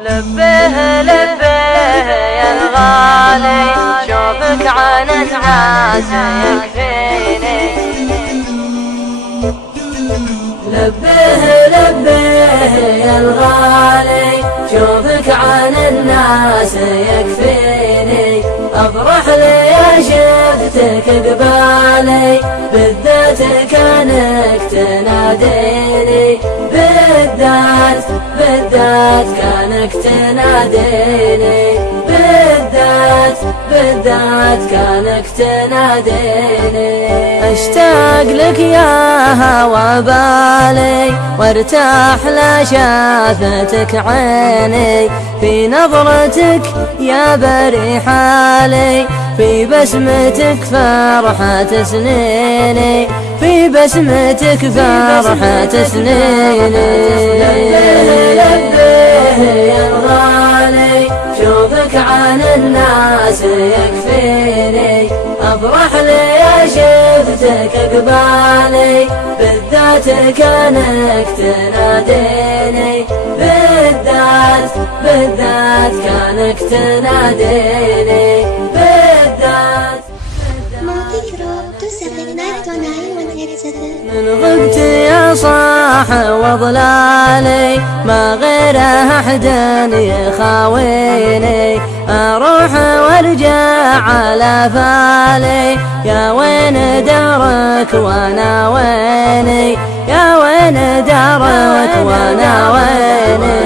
لبيه لبيه يا الغالي شوفك عن الناس يكفيني. لبيه لبيه يا الغالي شوفك عن الناس يكفيني. افرح لي يا شفتك قبالي بالذات كانك تناديني. بالذات كانك تناديني. بالذات كانك تناديني. اشتاق لك يا هوى بالي وارتاح لشافتك عيني. في نظرتك يا بري حالي في بسمتك فرحة سنيني. في بسمتك فرحة سنيني. لبيه يا الغالي شوفك عن الناس يكفيني. افرح لي يا شفتك قبالي بالذات كانك تناديني. بالذات كانك تناديني. من غبت يا صاح وضلالي ما غير أحد يخاويني. أروح وارجع على فالي يا وين دارك وانا ويني. يا وين دارك وانا ويني.